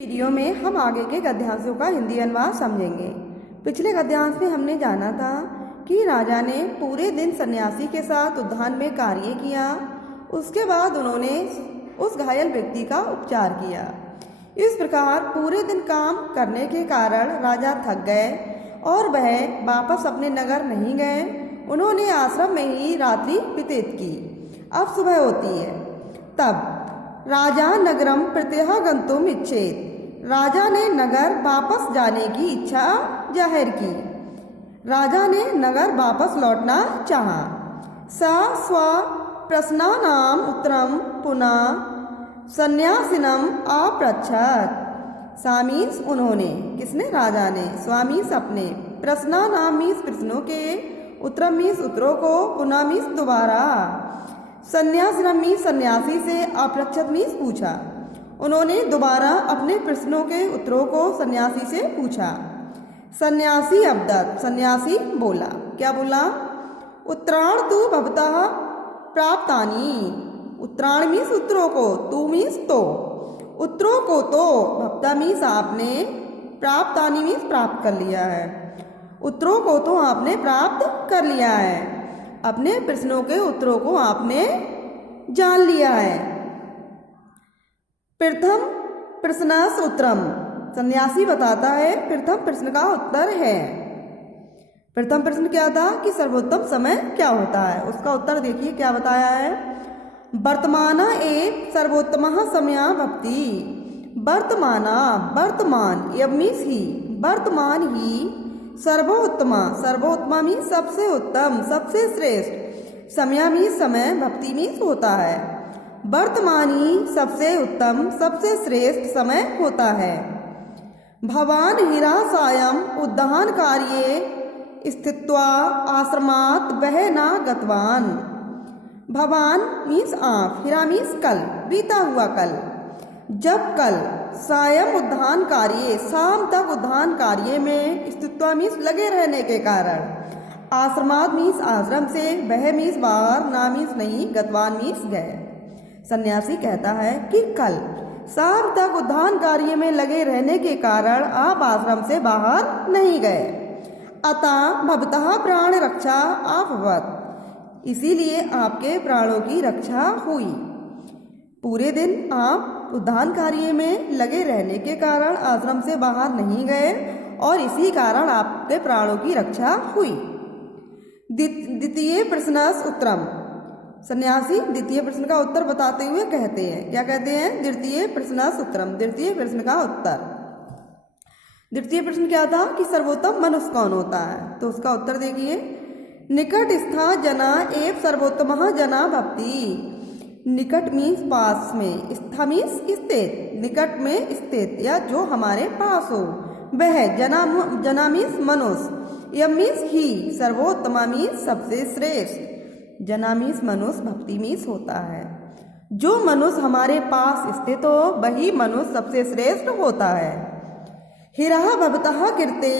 Video में हम आगे के गद्यांशों का हिंदी अनुवाद समझेंगे। पिछले गद्यांश में हमने जाना था कि राजा ने पूरे दिन सन्यासी के साथ उद्यान में कार्य किया। उसके बाद उन्होंने उस घायल व्यक्ति का उपचार किया। इस प्रकार पूरे दिन काम करने के कारण राजा थक गए और वह वापस अपने नगर नहीं गए। उन्होंने आश्रम में ही रात्रि व्यतीत की। अब सुबह होती है। तब राजा नगरम प्रत्यागंतुम इच्छेत। राजा ने नगर वापस जाने की इच्छा जाहिर की। राजा ने नगर वापस लौटना चाहा। स स्व प्रश्नानाम उत्तरम पुनः सन्यासिनम अपृच्छत। सा मीन्स उन्होंने, किसने? राजा ने। स्वामीस अपने, प्रश्नानाम मीन्स प्रश्नों के, उत्तरम मीन्स उत्तरों को, पुनः मीन्स दोबारा, सन्यासिनम मीन्स सन्यासी से, अपृच्छत मीन्स पूछा। उन्होंने दोबारा अपने प्रश्नों के उत्तरों को सन्यासी से पूछा। सन्यासी अब्दत, सन्यासी बोला। क्या बोला? उत्तराण तु भवतः प्राप्तानि। उत्तराण मीन्स उत्तरों को, तू मीन्स तो, उत्तरों को तो, भवता मीन्स आपने, प्राप्तानि मीन्स प्राप्त कर लिया है। उत्तरों को तो आपने प्राप्त कर लिया है। अपने प्रश्नों के उत्तरों को आपने जान लिया है। प्रथम प्रश्नस उत्तरम, सन्यासी बताता है प्रथम प्रश्न का उत्तर है। प्रथम प्रश्न क्या था कि सर्वोत्तम समय क्या होता है। उसका उत्तर देखिए क्या बताया है। वर्तमान एव सर्वोत्तम समय भवति। वर्तमाना, वर्तमान एव मीन्स ही, वर्तमान ही सर्वोत्तमा, सर्वोत्तमा मीन्स सबसे उत्तम, सबसे श्रेष्ठ, समय मीन्स समय, भक्ति मीन्स होता है। वर्तमान ही सबसे उत्तम, सबसे श्रेष्ठ समय होता है। भवान हिरासायम उद्यान कार्ये स्थित्वा आश्रमात् वह न गतवान। भवान मीन्स आप, हिरा मीन्स कल, बीता हुआ कल। जब कल सायं उद्यान कार्य, शाम तक उद्यान कार्य में, स्थित्वा मीन्स लगे रहने के कारण, आश्रमात् मीन्स आश्रम से, वह मीन्स बाहर, ना मीन्स नहीं, गतवान मीन्स गए। सन्यासी कहता है कि कल शाम तक उद्यान कार्य में लगे रहने के कारण आप आश्रम से बाहर नहीं गए। अतः भवतः प्राण रक्षा अभवत्, इसीलिए आपके प्राणों की रक्षा हुई। पूरे दिन आप उद्यान कार्य में लगे रहने के कारण आश्रम से बाहर नहीं गए और इसी कारण आपके प्राणों की रक्षा हुई। द्वितीय प्रश्नस उत्तरम, सन्यासी द्वितीय प्रश्न का उत्तर बताते हुए कहते हैं, क्या कहते हैं? द्वितीय प्रश्नस उत्तरम, द्वितीय प्रश्न का उत्तर। द्वितीय प्रश्न क्या था कि सर्वोत्तम मनुष्य कौन होता है। तो उसका उत्तर देखिए। निकट स्था जना एव सर्वोत्तम जना भवति। निकट मीन्स पास में, स्था मीन्स स्थित, निकट में स्थित या जो हमारे पास हो, वह जना मीन्स मनुष्य, यम मीन्स ही, सर्वोत्तमा मीन्स सबसे श्रेष्ठ, जना मीन्स मनुष्य, भक्ति मीन्स होता है। जो मनुष्य हमारे पास स्थित हो वही मनुष्य सबसे श्रेष्ठ होता है। हिरा भवतः कृते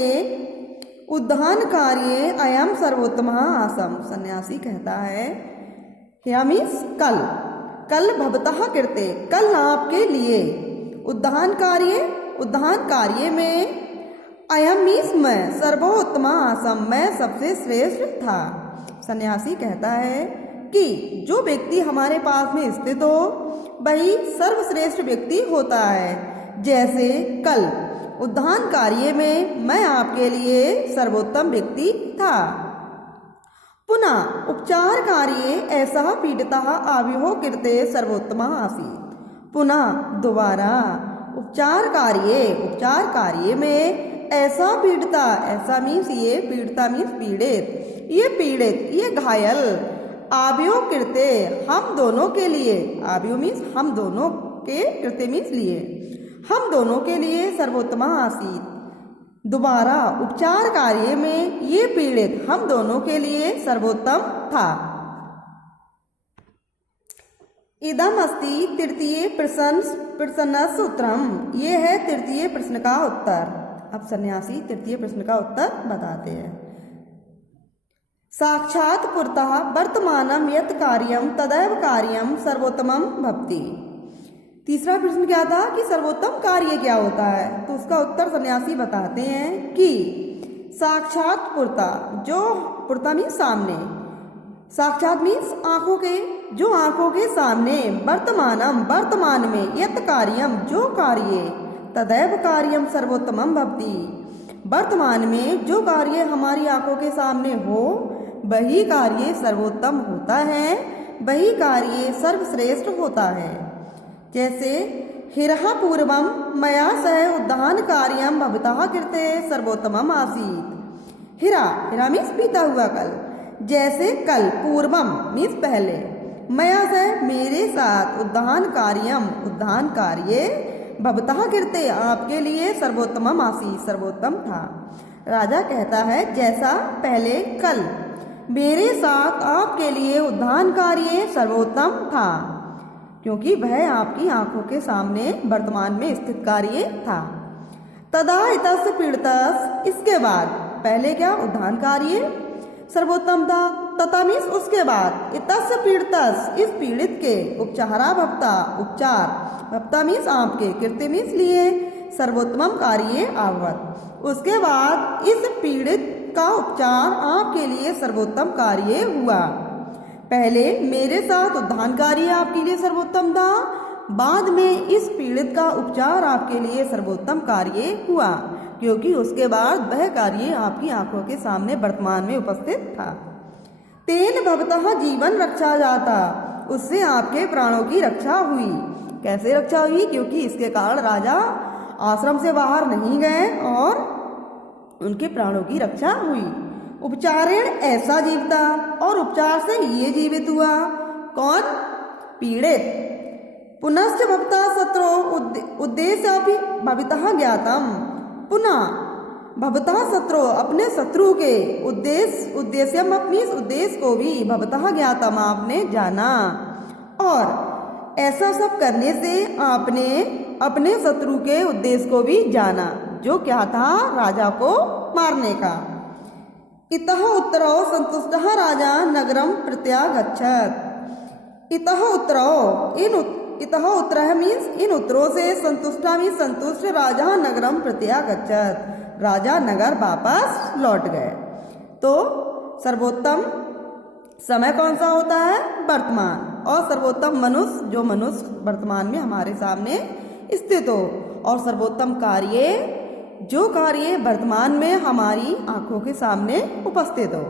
उद्यान कार्ये अयम सर्वोत्तम आसम। सन्यासी कहता है हिरा मीन्स कल, कल भवतः कृते, कल आपके लिए, उद्यान कार्य में, अयम मीन्स मैं, सर्वोत्तम आसम मैं सबसे श्रेष्ठ था। सन्यासी कहता है कि जो व्यक्ति हमारे पास में स्थित हो वही सर्वश्रेष्ठ व्यक्ति होता है। जैसे कल उद्यान कार्य में मैं आपके लिए सर्वोत्तम व्यक्ति था। पुनः उपचार कार्य ऐसा पीड़िता आविहो कृते सर्वोत्तम आसीत्। पुनः दोबारा उपचार कार्य में ऐसा पीड़िता, ऐसा मीन्स ये, पीड़िता मीन्स पीड़ित, ये घायल, आव्यो कृते हम दोनों के लिए, आव्यो मीन्स हम दोनों के, कृते मीन्स लिए, हम दोनों के लिए सर्वोत्तम आसीत्। दोबारा उपचार कार्य में ये पीड़ित हम दोनों के लिए सर्वोत्तम था। इदम अस्ति तृतीय प्रश्नस उत्तरम, ये है तृतीय प्रश्न का उत्तर। अब सन्यासी तृतीय प्रश्न का उत्तर बताते हैं। साक्षात् पुरतः वर्तमानम यत् कार्यम तदैव कार्यम सर्वोत्तमम भवति। तीसरा प्रश्न क्या था कि सर्वोत्तम कार्य क्या होता है? तो उसका उत्तर सन्यासी बताते हैं कि साक्षात पुरता, जो पुरता मीन्स सामने, साक्षात मीन्स आंखों के, जो आंखों के सामने, वर्तमानम वर्तमान में, यत कार्यम जो कार्य, तदैव कार्यम सर्वोत्तमम भवति, वर्तमान में जो कार्य हमारी आंखों के सामने हो वही कार्य सर्वोत्तम होता है, वही कार्य सर्वश्रेष्ठ होता है। जैसे हिरहा पूर्वम मया सह उद्धान कार्यम भवतः कृते सर्वोत्तमम आसीत। हिरा, हिरा मीन्स बीता हुआ कल, जैसे कल, पूर्वम मीन्स पहले, मया सह मेरे साथ, उद्धान कार्यम उद्धान कार्य, भवतः कृते आपके लिए, सर्वोत्तमम आसीत सर्वोत्तम था। राजा कहता है जैसा पहले कल मेरे साथ आपके लिए उद्धान कार्य सर्वोत्तम था, क्योंकि वह आपकी आंखों के सामने वर्तमान में स्थित कार्य था। तदा इतस्य पीड़ितस्, इसके बाद, पहले क्या, उद्धान कार्य सर्वोत्तम था, तथा मीन्स उसके बाद, इतस्य पीड़ितस्, इस पीड़ित के, उपचारा भवता, उपचार, भवता मीन्स आपके, कृत्य मीन्स लिए, सर्वोत्तम कार्य आवत, उसके बाद इस पीड़ित का उपचार आपके लिए सर्वोत्तम कार्य हुआ। पहले मेरे साथ उद्धान कार्य आपके लिए सर्वोत्तम था, बाद में इस पीड़ित का उपचार आपके लिए सर्वोत्तम कार्य हुआ, क्योंकि उसके बाद वह कार्य आपकी आंखों के सामने वर्तमान में उपस्थित था। तेन भवतः जीवन रक्षा जाता, उससे आपके प्राणों की रक्षा हुई। कैसे रक्षा हुई? क्योंकि इसके कारण राजा आश्रम से बाहर नहीं गए और उनके प्राणों की रक्षा हुई। उपचारेण ऐसा जीवता, और उपचार से ये जीवित हुआ। कौन? पीड़ित। पुनश्च भवता शत्रु उद्देश्य भवितः ज्ञातम, पुनः भवतः शत्रु, अपने शत्रु के उद्देश्य अपनी उद्देश्य को भी भवतः ज्ञातम, आपने जाना, और ऐसा सब करने से आपने अपने शत्रु के उद्देश्य को भी जाना, जो क्या था, राजा को मारने का। इतः उत्तरो संतुष्टः राजा नगरम प्रत्यागच्छत्। इतः उत्तरो, इतः उत्तरः मीन्स इन उत्तरों से, संतुष्टा मीन्स संतुष्ट, राजा नगरम प्रत्यागच्छत्, राजा नगर वापस लौट गए। तो सर्वोत्तम समय कौन सा होता है? वर्तमान। और सर्वोत्तम मनुष्य, जो मनुष्य वर्तमान में हमारे सामने स्थित हो, और सर्वोत्तम कार्य, जो कार्य वर्तमान में हमारी आंखों के सामने उपस्थित हो।